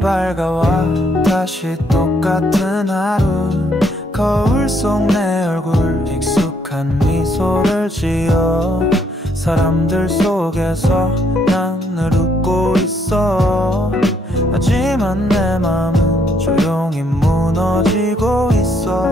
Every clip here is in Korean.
밝아와 다시 똑같은 하루 거울 속 내 얼굴 익숙한 미소를 지어 사람들 속에서 난 늘 웃고 있어. 하지만 내 맘은 조용히 무너지고 있어.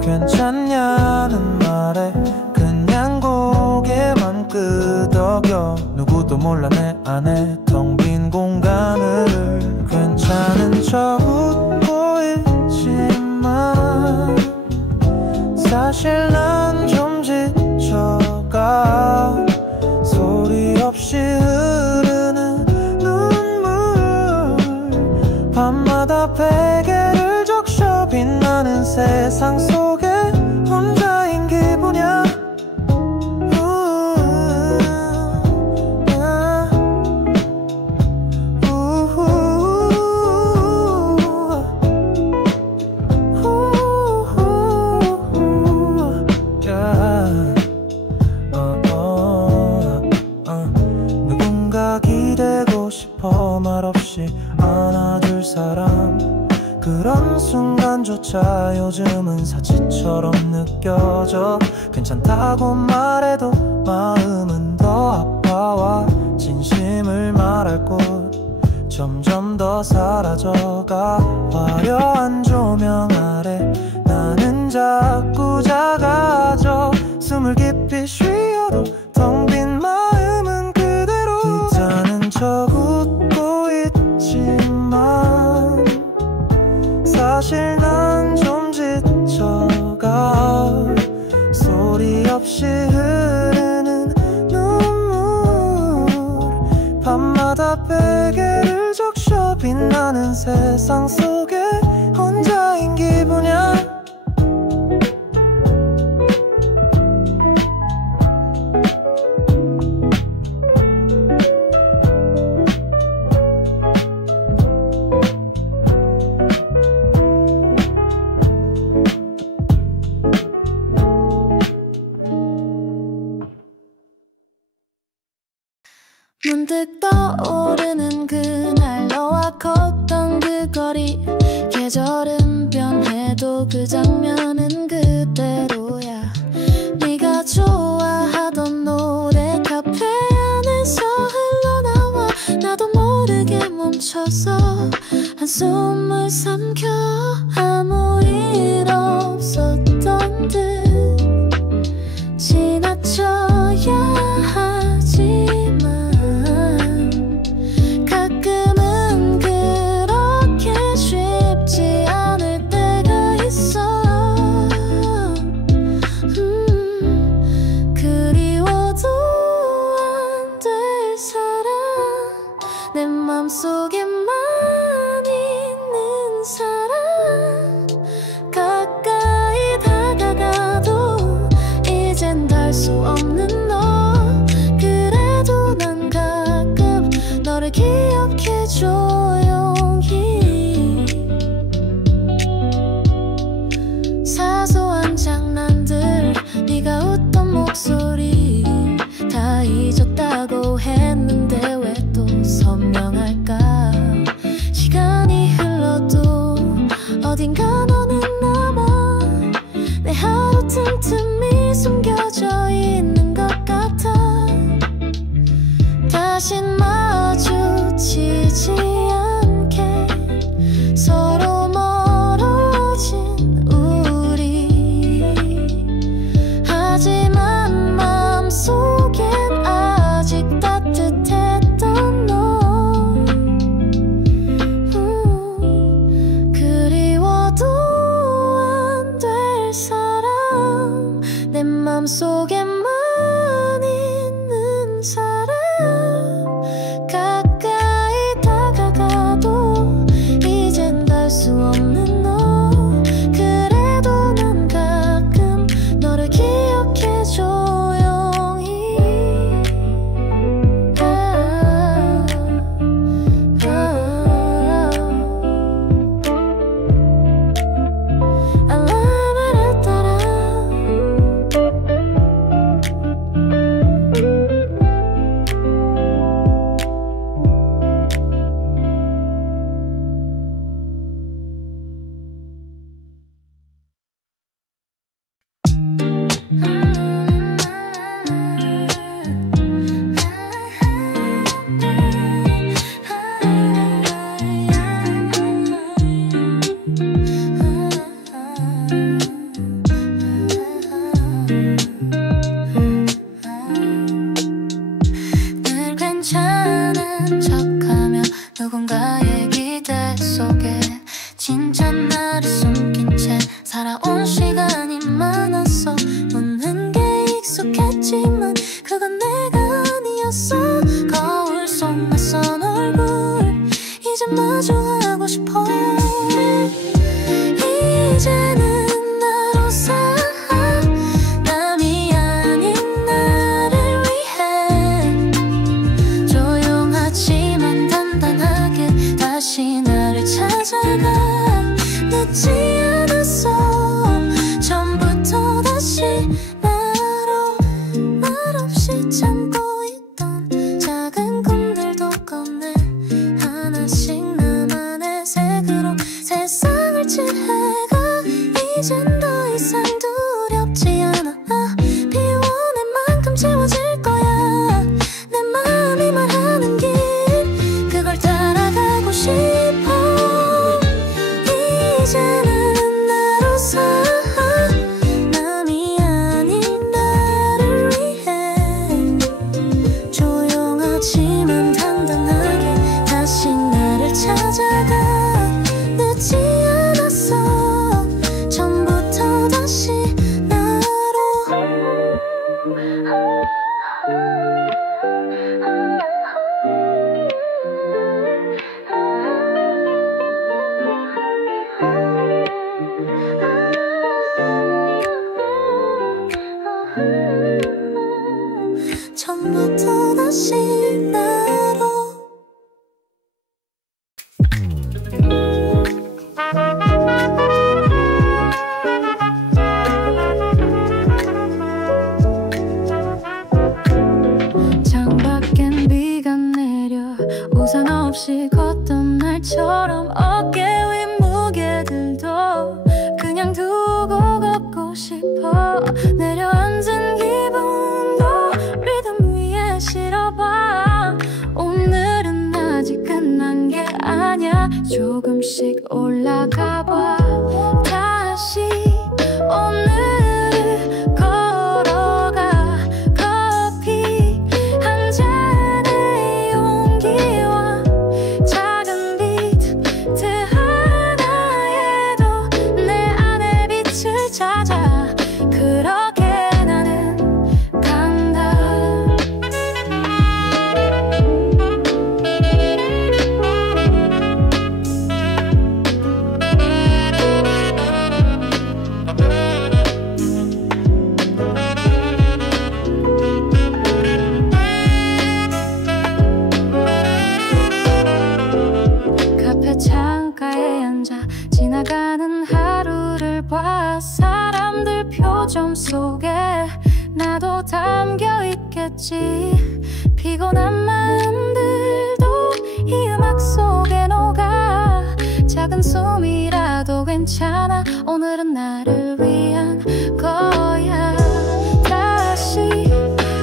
괜찮냐는 말에 그냥 고개만 끄덕여. 누구도 몰라 내 안에 텅 빈 공간을. 괜찮은 척 웃고 있지만 사실 난 좀 지쳐가. 소리 없이 흐르는 눈물 밤마다 베개를 적셔 빛나는 세상 속에 혼자인 기분이야. 누군가 기대고 싶어 말없이 안아줄 사람. 그런 순간조차 요즘은 사치처럼 느껴져. 괜찮다고 말해도 마음은 더 아파와. 진심을 말할 곳 점점 더 사라져가. 화려한 조명 아래 나는 자꾸 작아져. 숨을 깊이 쉬어도 텅 빈 마음은 그대로. 괜찮은 척 웃고 있지만 사실 난 좀 지쳐가. 소리 없이 흐르는 눈물 밤마다 베개를 적셔 빛나는 세상 속에 혼자인 기분이야. 문득 떠오르는 그날 너와 걷던 그 거리. 계절은 변해도 그 장면은 그대로야. 네가 좋아하던 노래 카페 안에서 흘러나와. 나도 모르게 멈춰서 한숨을 삼켜. 아무 일 없었던 듯 지나쳐야 하지만 가끔은 그렇게 쉽지 않을 때가 있어. 그리워도 안 될 사람. 내 맘속에만 있는 사람. 가까이 다가가도 이젠 닿을 수 없는 너. 그래도 난 가끔 너를 기억해 조용히. 사소한 장난들 네가 웃던 목소리 다 잊었다고 했는데 왜 또 선명할까. 시간이 흘러도 어딘가 너는 남아. 내 하루 틈틈이 숨겨져 있는 것 같아. 다신 마주치지 않게 서로 멀어진 우리. 하지만 마음속엔 아직 따뜻했던 너. 그리워도 안 될 사람. 내 맘속에만 있는 사람. 가까이 다가가도 이젠 닿을 수 없는 너. 그래도 난 가끔 너를 기억해 조용히. 알라바라따라 없이 걷던 날처럼 어깨 위 무게들도 그냥 두고 걷고 싶어. 내려앉은 기분도 리듬 위에 실어봐. 오늘은 아직 끝난 게 아니야. 조금씩 올라가봐. 다시 오늘 걸어가. 커피 한 잔의 용기와 작은 비트 하나에도 내 안에 빛을 찾아. 그렇게 나는 간다. 카페 창가에 앉아 지나가는 하루를 봐. 사람들 표정 속에 나도 담겨 있겠지. 피곤한 마음들도 이 음악 속에 녹아. 작은 숨이라도 괜찮아. 오늘은 나를 위한 거야. 다시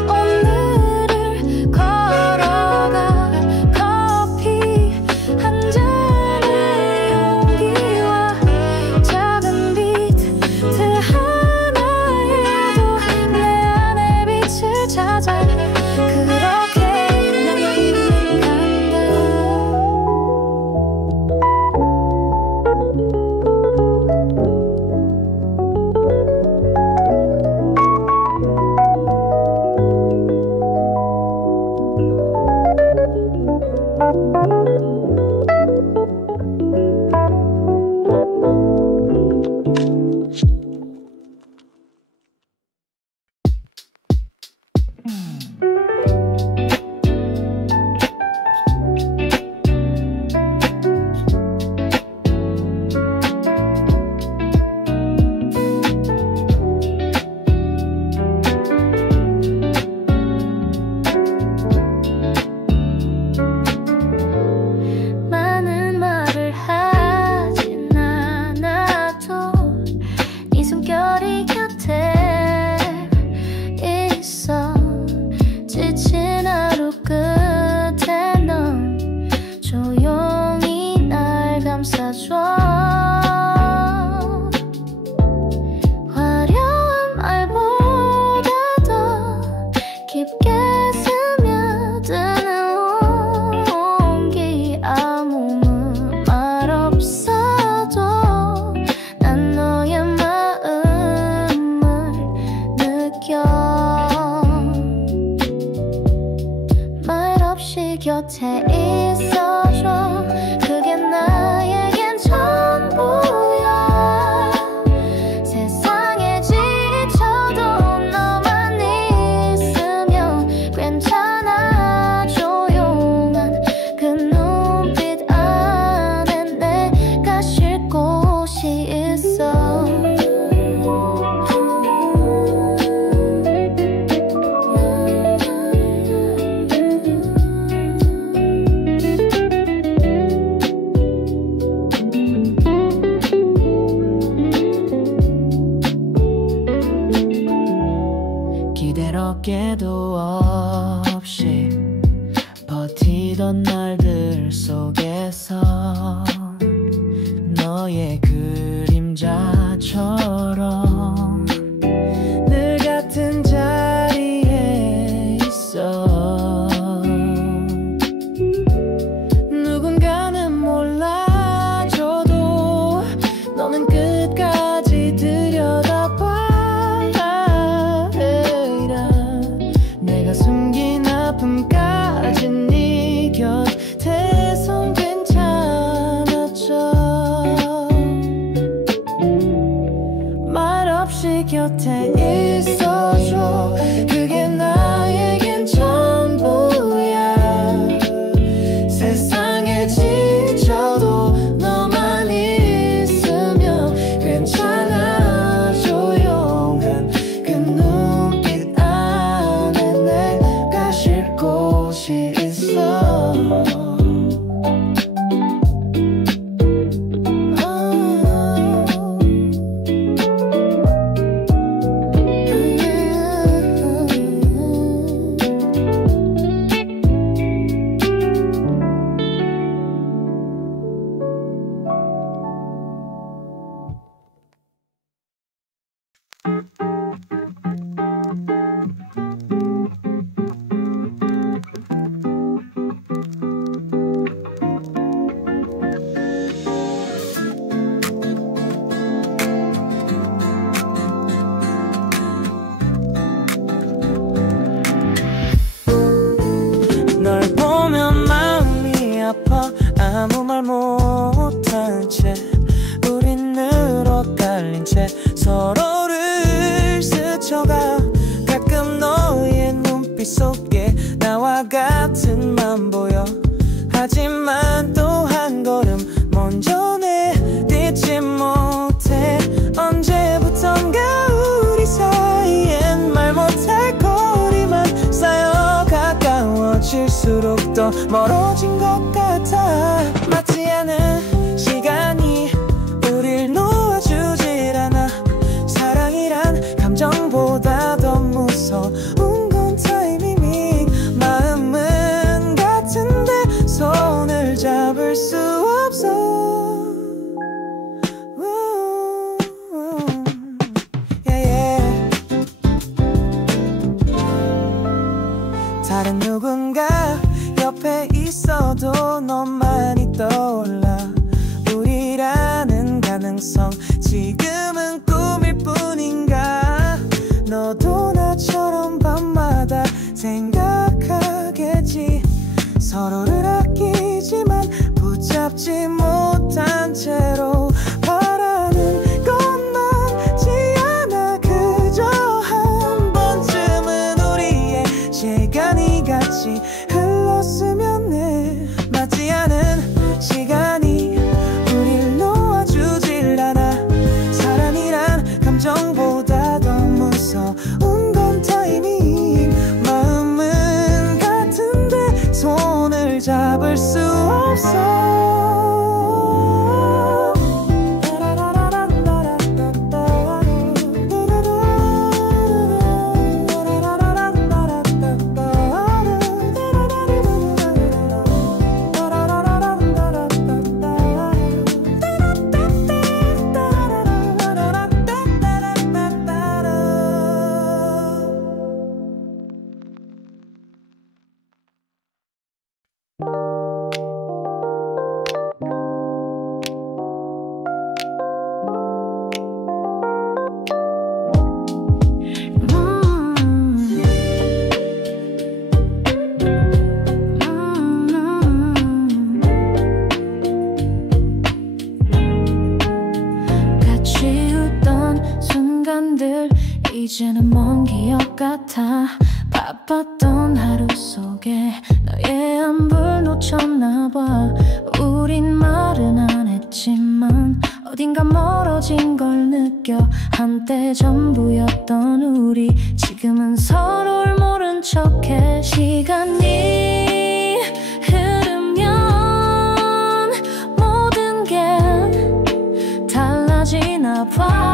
오늘을 걸어가. 커피 한 잔의 용기와 작은 비트 하나에도 내 안에 빛을 찾아. 그렇게 나는 간다. 많은 말을 하진 않아도 네 숨결이 곁에 있어. 지친 하루 끝에 넌 조용히 날 감싸줘. 화려한 말보다 더 깊게 스며드는 온기. 아무 말 없어도 난 너의 마음을 느껴. 말 없이 곁에 있어줘. 그게 나에겐 전부야. 세상에 지쳐도 너만 있으면 괜찮아. 조용한 그 눈빛 안에 내가 쉴 곳이 있어. 기대롭게도 없이 버티던 날들 속에서 너의 그림자처럼 늘 같은 자리에 있어. 누군가는 몰라줘도 너는 끝까지 들여다봐. 내가 숨긴 아픔까지 네 곁에선 괜찮았죠. 더 멀어진 것 같아. 맞지 않은 시간이 우릴 놓아주질 않아. 사랑이란 감정보다 더 무서운 건 타이밍. 마음은 같은데 손을 잡을 수 없어. 다른 누군가 옆에 있어도 너만이 떠올라. 우리라는 가능성 지금은 꿈일 뿐인가. 너도 나처럼 밤마다 생각하겠지. 서로를 아끼지만 붙잡지 못한 채로 바라는 건 많지 않아. 그저 한 번쯤은 우리의 시간이 같이 흘렀으면 해. 맞지 않은 시간이 우릴 놓아주질 않아. 사랑이란 감정보다 더 무서운 건 타이밍. 마음은 같은데 손을 잡을 수 없어. 이제는 먼 기억 같아. 바빴던 하루 속에 너의 안부를 놓쳤나봐. 우린 말은 안 했지만 어딘가 멀어진 걸 느껴. 한때 전부였던 우리 지금은 서로를 모른 척해. 시간이 흐르면 모든 게 달라지나 봐.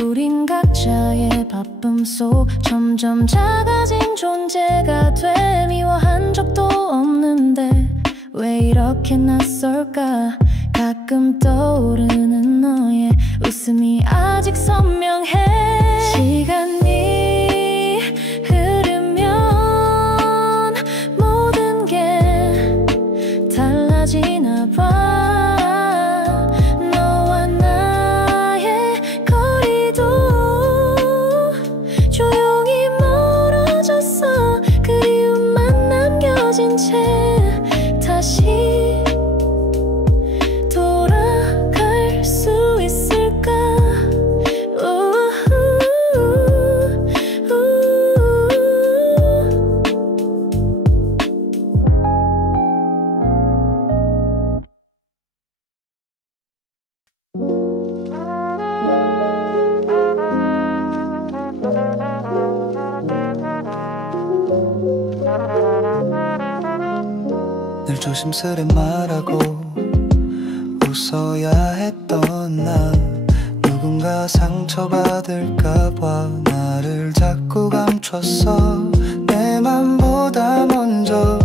우린 각자의 바쁨 속 점점 작아진 존재가 돼. 미워한 적도 없는데 왜 이렇게 낯설까. 가끔 떠오르는 너의 웃음이 아직 선명해. 시간이 흐르면 모든 게 달라지나 봐. 다시 돌아갈 수 있을까. 늘 조심스레 말하고 웃어야 했던 나. 누군가 상처받을까봐 나를 자꾸 감췄어. 내 맘보다 먼저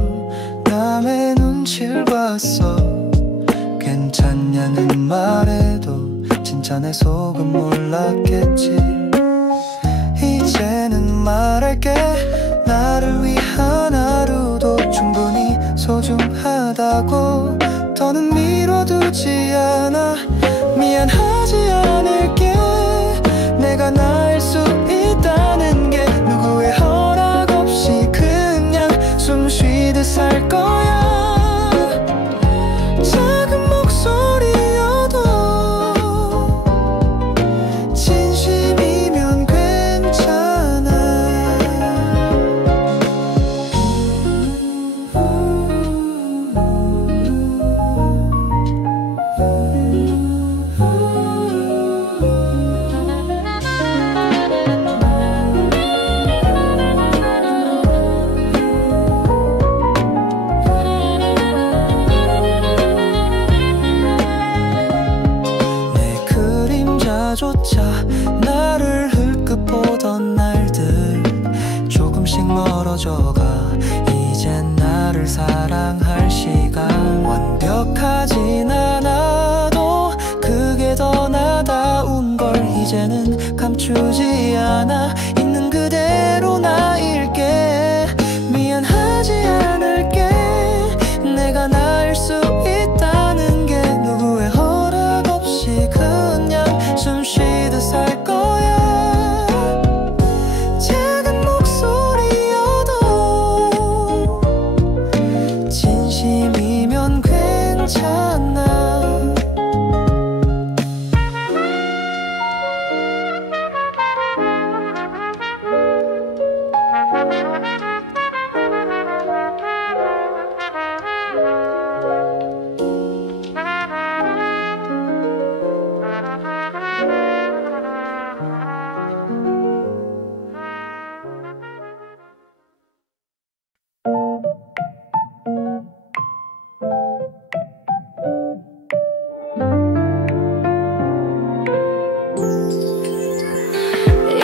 남의 눈치를 봤어. 괜찮냐는 말에도 진짜 내 속은 몰랐겠지. 이제는 말할게. 나를 위한 하루도 충분히 소중하다고. 더는 미뤄두지 않아. 미안하지 않을게. 내가 나을 수 있다는 게 누구의 허락 나를 흘끗 보던 날들 조금씩 멀어져가 이젠 나를 사랑할 시간. 완벽하진 않아도 그게 더 나다운 걸 이제는 감추지 않아. 있는 그대로 나일게. 미안하지 않을게. 내가 나일 수 있다는 게 누구의 허락 없이 그냥 숨 쉬듯 살 거야. 작은 목소리여도 진심이면 괜찮아.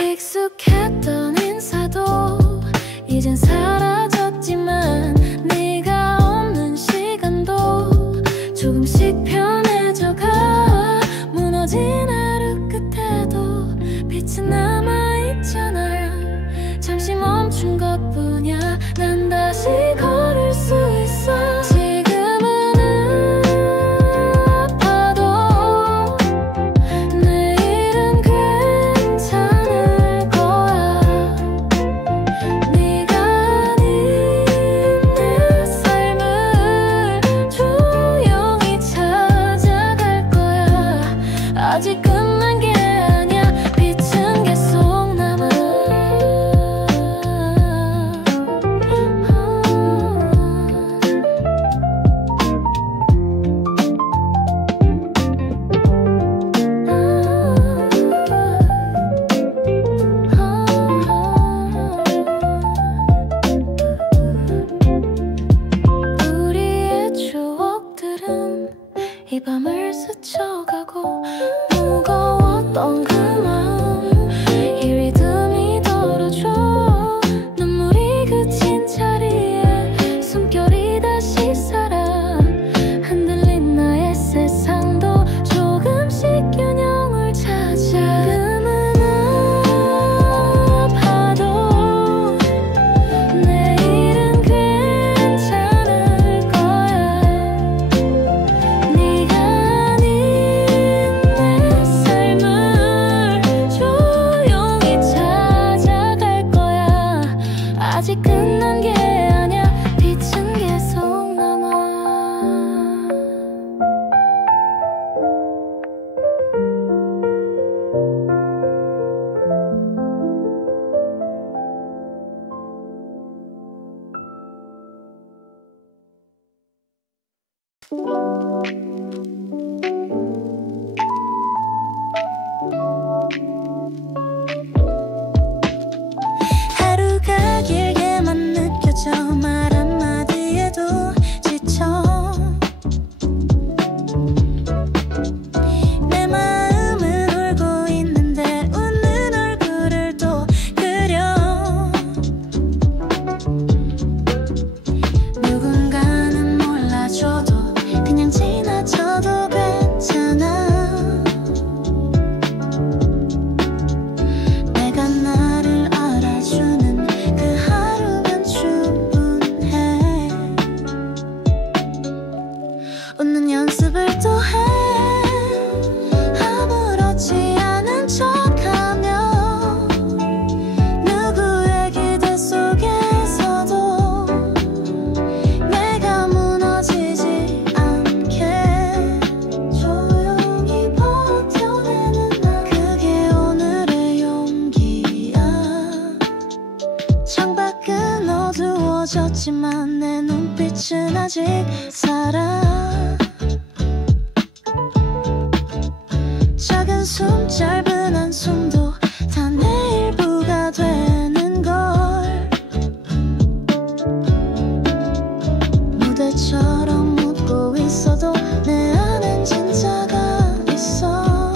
익숙했던 인사도 이젠 사라졌지만 네가 없는 시간도 조금씩 편해져가. 무너진 하루 끝에도 빛은 남아있잖아. 잠시 멈춘 것뿐이야. 난 다시 걸을 수 있어. 지금은 아파도 내일은 괜찮을 거야. 네가 아닌 내 삶을 조용히 찾아갈 거야. 아직 끝난 게 아니야. 빛은 계속 남아. 우리의 추억들은 이 밤을 스쳐가고 무거웠던 그 마음 이 리듬이 덜어줘. 눈물이 그친 자리에 숨결이 다시 살아. 흔들린 나의 세상도 조금씩 균형을 찾아. 지금은 아파도 내일은 괜찮을 거야. 네가 아닌 내 삶을 조용히 찾아갈 거야. 아직 끝난 게 아니야. 빛은 계속 남아. 하루가 길게만 느껴져. 말 한마디에도 지쳐. 내 마음은 울고 있는데 웃는 얼굴을 또 그려. 누군가는 몰라줘도 그냥 지나쳐도 괜찮아. 내가 나를 알아주는 그 하루면 충분해. 웃는 연습을 또 해. 아무렇지 않은 척하며 누구의 기대 속에서도 내가 무너지지 않게 조용히 버텨내는 나. 그게 오늘의 용기야. 창밖은 어두워졌지만 내 눈빛은 아직 살아. 작은 숨 짧은 한숨도 다 내 일부가 되는 걸. 무대처럼 웃고 있어도 내 안엔 진짜가 있어.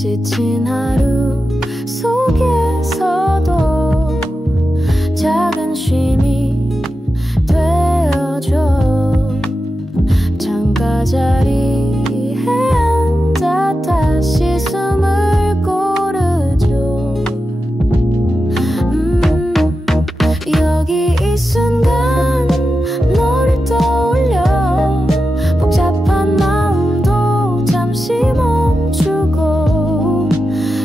지친 하루 속에서도 작은 쉼이 되어줘. 창가 자리에 앉아 다시 숨을 고르죠. 여기 이 순간 너를 떠올려. 복잡한 마음도 잠시 멈추고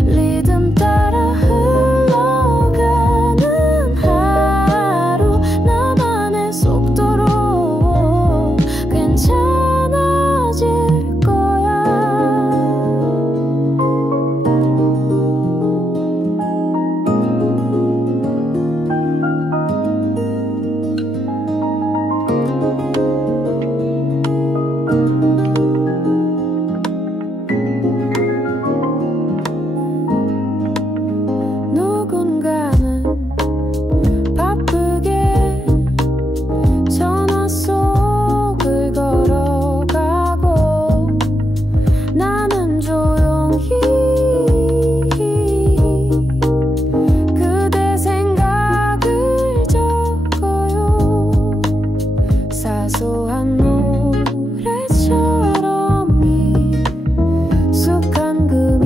리듬 따라 흘러가는 하루. 나만의 속도로 괜찮아질 거야. 누군가는 바쁘게 전화 속을 걸어가고 나는 조용히 그대 생각을 적어요. 사소한 노래처럼 익숙한 그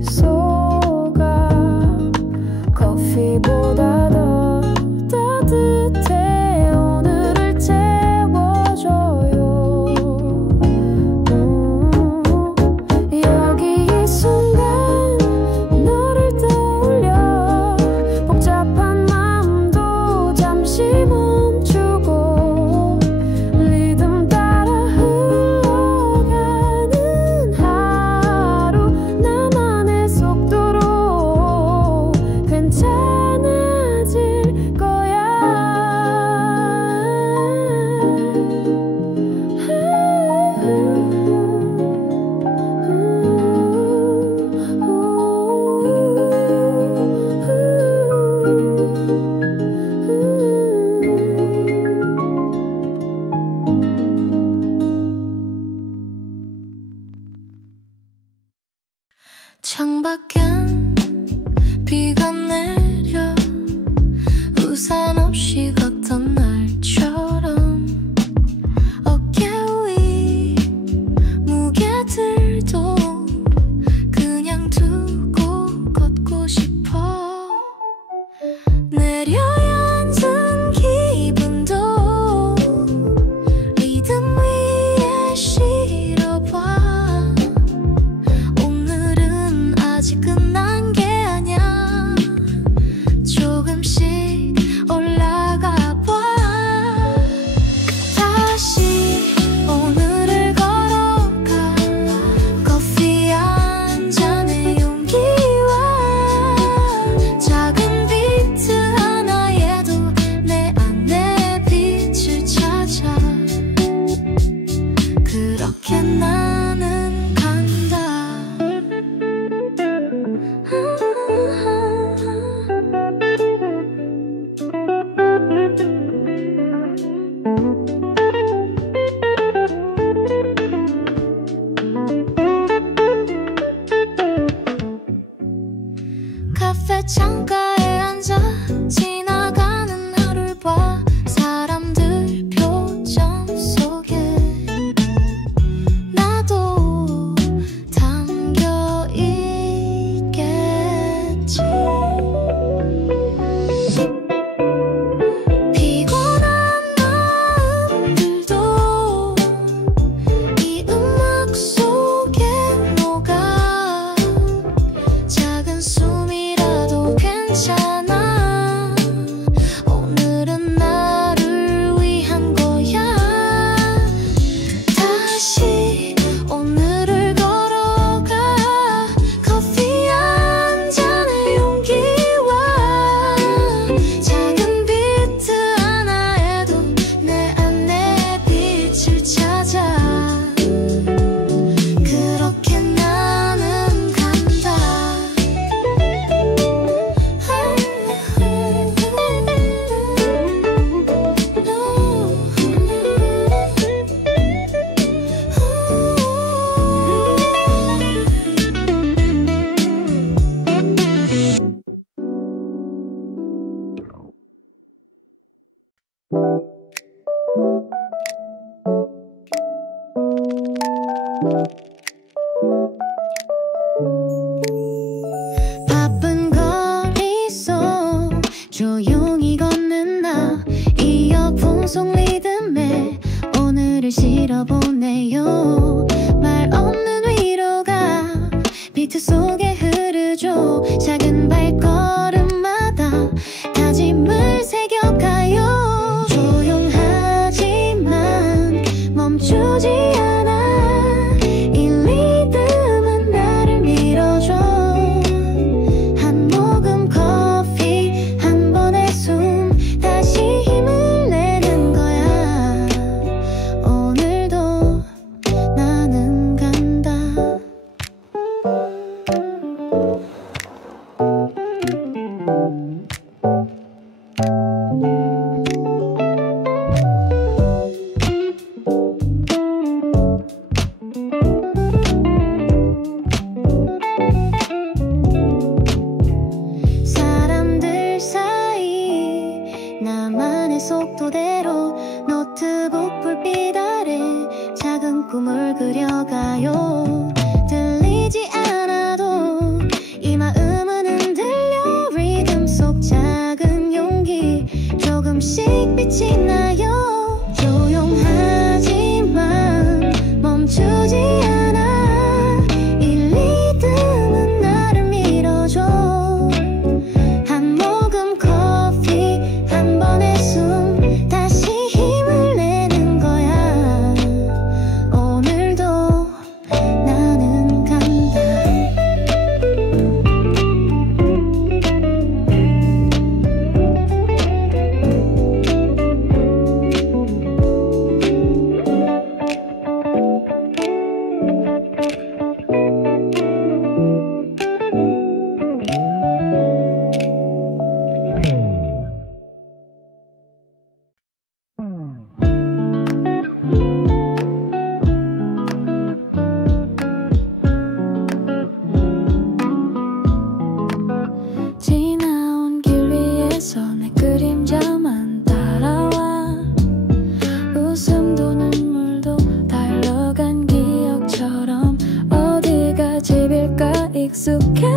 미소가 커피보다 더 따뜻해 오늘을 채워줘요. 여기 이 순간 너를 떠올려. 복잡한 마음도 잠시 멈추고 리듬 따라 흘러가는 하루. 나만의 속도로 괜찮아질 거야. 창밖엔 비가 내려. 우산 없이 걷던 날처럼 어깨 위 무게들도 그냥 두고 걷고 싶어. 내려앉은 기분도 리듬 위에 실어봐. 오늘은 아직 끝난 게 아냐. 조금씩 올라가 봐. 다시 오늘을 걸어가. 커피 한 잔의 용기와 작은 비트 하나에도 내 안에 빛을 찾아. 그렇게 나는 간다. 카페 창가에 앉아 지나가는 하루를 봐. 사람들 표정 속에 나도 담겨 있겠지. 피곤한 마음들도 이 음악 속에 녹아. 작은 숨이라도 괜찮아.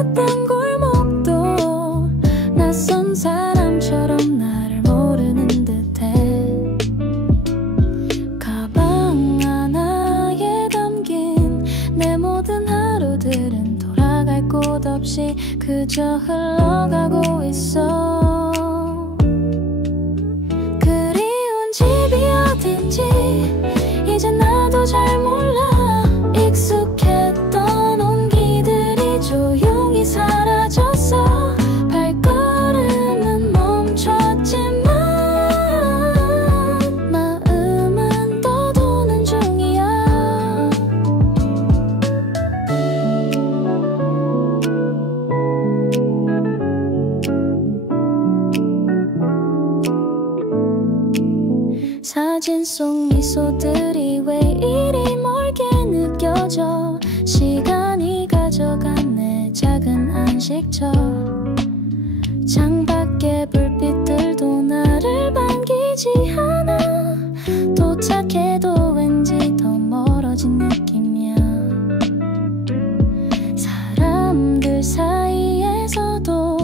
익숙했던 골목도 낯선 사람처럼 나를 모르는 듯해. 가방 하나에 담긴 내 모든 하루들은 돌아갈 곳 없이 그저 흘러가고 있어. 그리운 집이 어딘지 이제 나도 잘 몰라. 익숙했던 온기들이 조용히 사라졌어. 발걸음은 멈췄지만 마음은 떠도는 중이야. 사진 속 미소들이 왜 이리 멀게 느껴져. 시간이 가져간 내 작은 안식처. 창밖의 불빛들도 나를 반기지 않아. 도착해도 왠지 더 멀어진 느낌이야. 사람들 사이에서도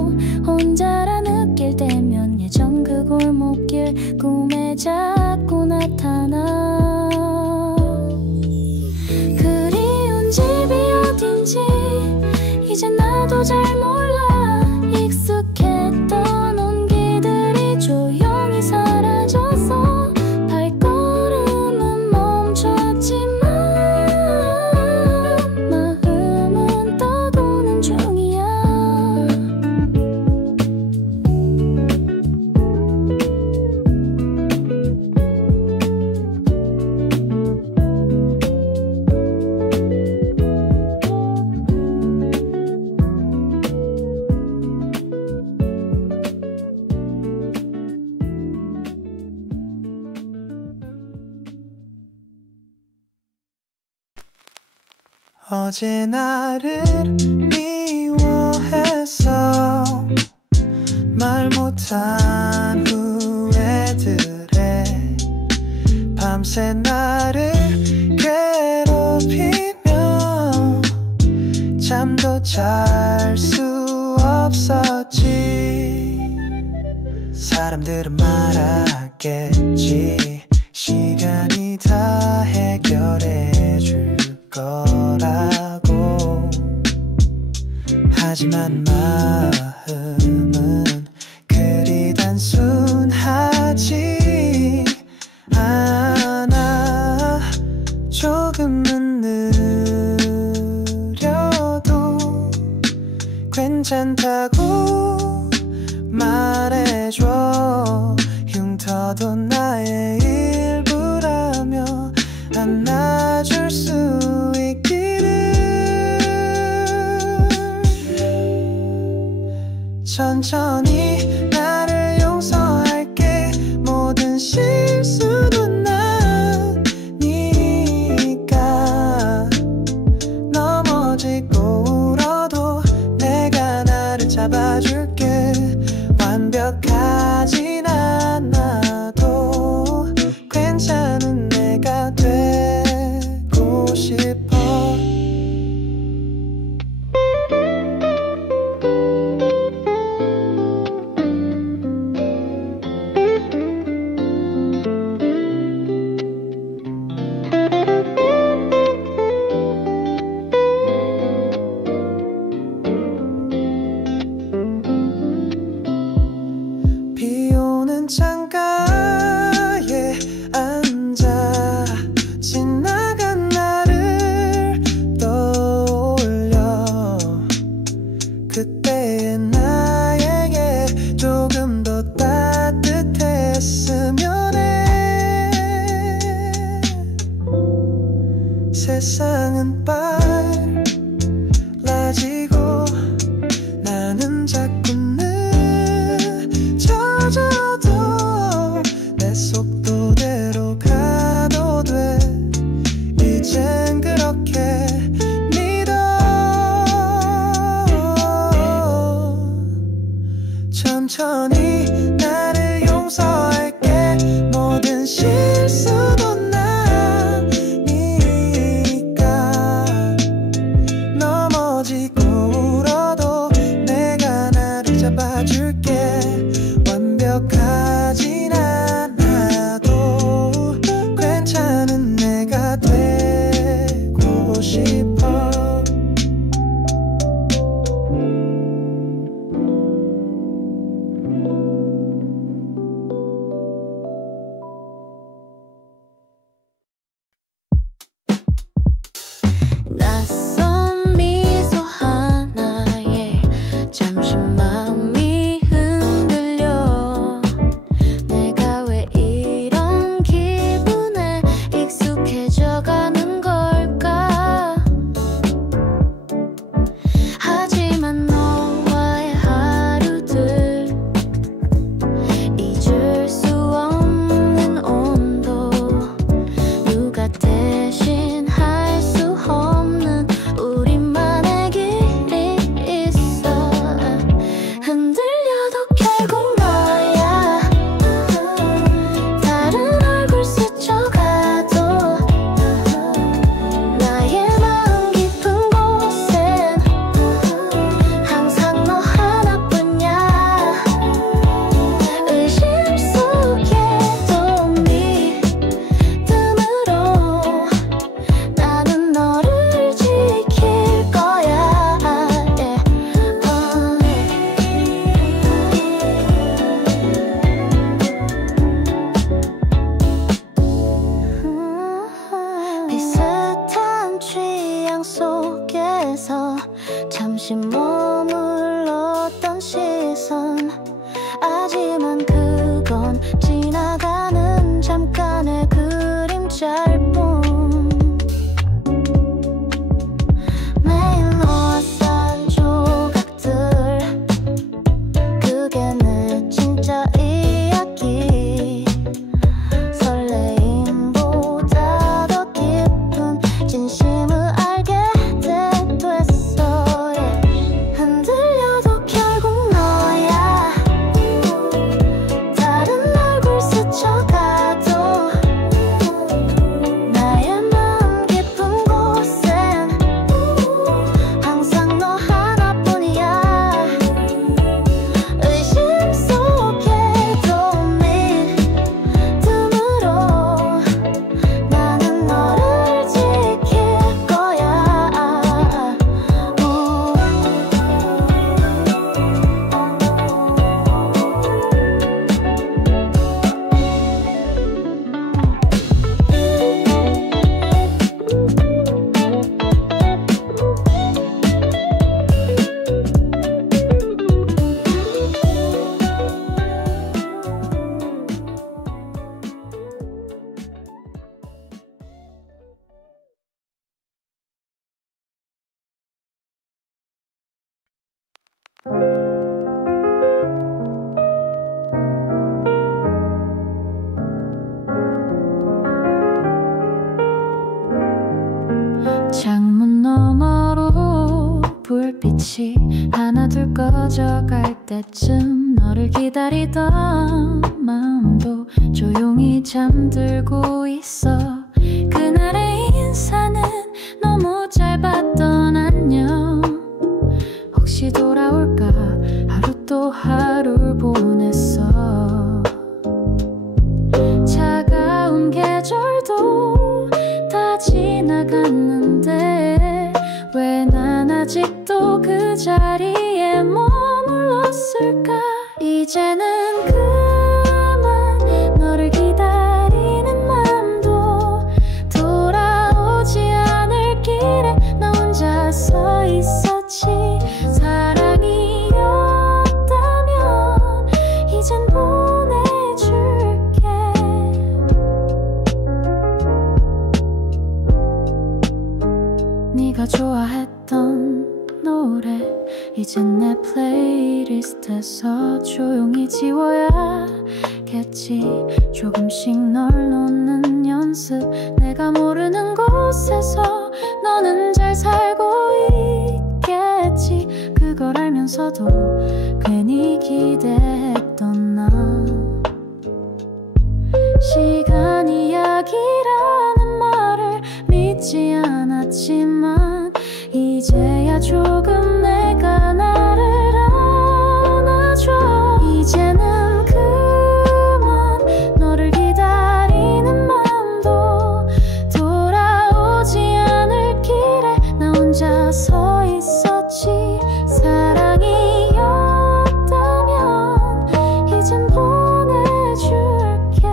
혼자라 느낄 때면 예전 그 골목길 꿈에 자꾸 나타나. 그리운 집이 어딘지 이제 나도 잘 몰라. 익숙했던 온기들이 조용히 사라졌어. 발걸음은 멈췄지만 마음은 떠도는 중이야. 어제 나를 미워해서 말 못한 후회들에 밤새 나를 괴롭히며 잠도 잘 수 없었지. 사람들은 말하겠지. 시간이 다 해결해 줄 거라고. 하지만 마음은 그리 단순하지 않아. 조금은 느려도 괜찮다고 말해줘. 흉터도 나의 일부라며 안아줄 수 있기를. 천천히 나를 용서할게. 모든 실수도 나니까. 넘어지고 울어도 내가 나를 잡아줄게. 완벽하진 않아도 괜찮은 내가 되고 싶어. 비 오는 창가에 앉아 지나간 나를 떠올려. 그때의 나에게 조금 더 따뜻했으면 해. 세상은 빨라지고 나는 자꾸 늦어져도 내 속도대로 가도 돼. 이젠 그렇게 믿어. 천천히 나를 용서할게. 모든 실수도 나니까. 넘어지고 울어도 하나 둘 꺼져갈 때쯤 너를 기다리던 마음도 조용히 잠들고 있어. 그날의 인사는 너무 짧았던 안녕. 혹시 돌아올까 하루 또 하루를 보냈어. 차가운 계절도 다 지나갔는데 왜 난 아직도 그 자리에 머물렀을까. 이제는 그만 너를 기다리는 맘도 돌아오지 않을 길에 나 혼자 서 있었지. 사랑이었다면 이젠 보내줄게. 네가 좋아했던 노래 이젠 내 플레이리스트에서 조용히 지워야겠지. 조금씩 널 놓는 연습. 내가 모르는 곳에서 너는 잘 살고 있겠지. 그걸 알면서도 괜히 기대했던 나. 시간 이야기라는 말을 믿지 않았지만 이제야 조금 내가 나를 안아줘. 이제는 그만 너를 기다리는 맘도 돌아오지 않을 길에 나 혼자 서 있었지. 사랑이었다면 이젠 보내줄게.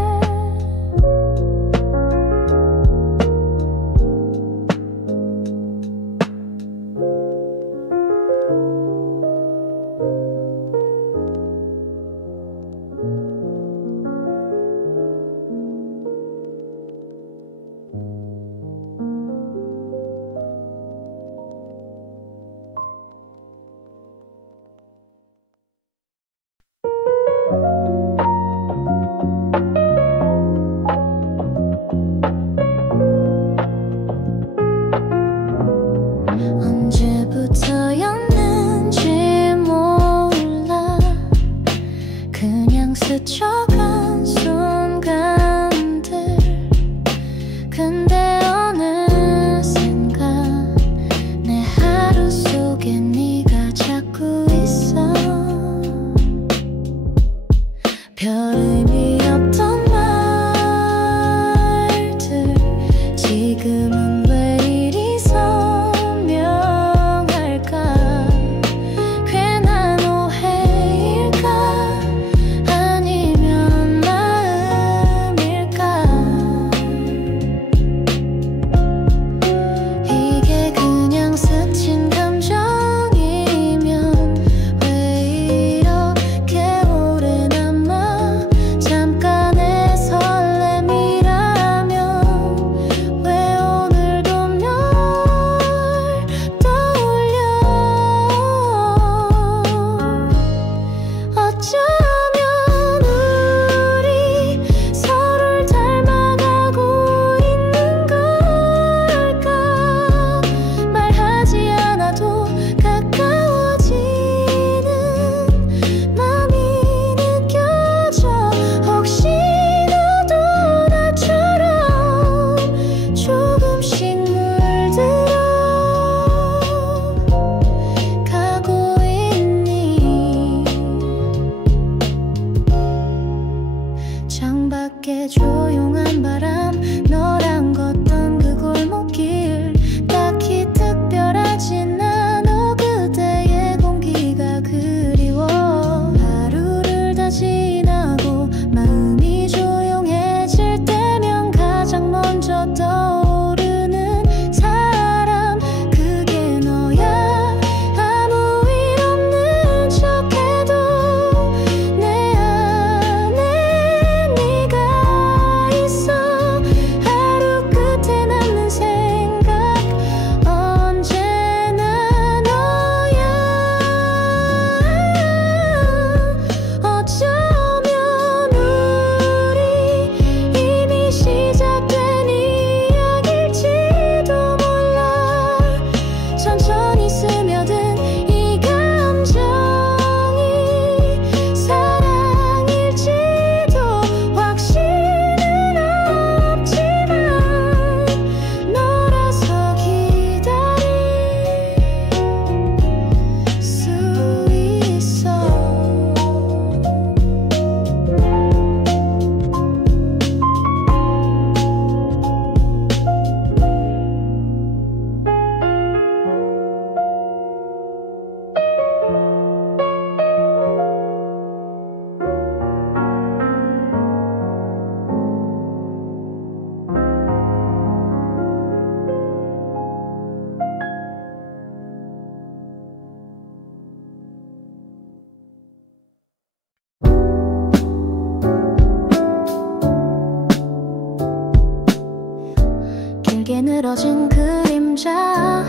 늘어진 그림자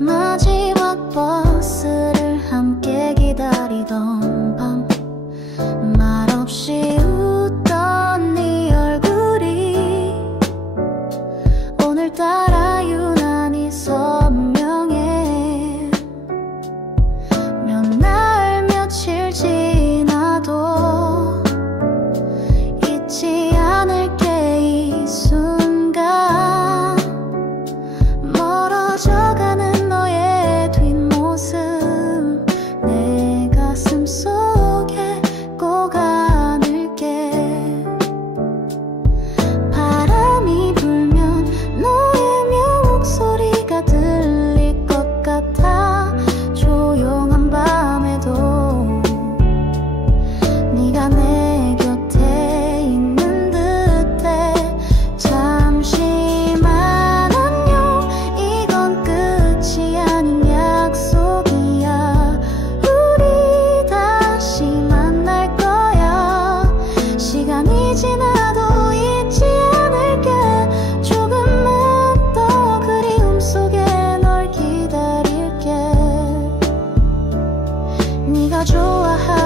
마지막 버스를 함께 기다리던 밤 말없이 웃던 네 얼굴이 오늘따라 유난히 선명해. 몇 날 며칠 지나도 잊지 않을게 이 순간. 멀어져가는 너의 뒷모습 내 가슴 속에 꼭 안을게. 바람이 불면 너의 목소리가 들릴 것 같아. 조용한 밤에도 네가 내 곁에 있는 듯해. 잠시만 안녕, 이건 끝이 아닌 약속이야. 우리 다시 만날 거야. 시간이 지나도 잊지 않을게. 조금만 더 그리움 속에 널 기다릴게. 네가 좋아하는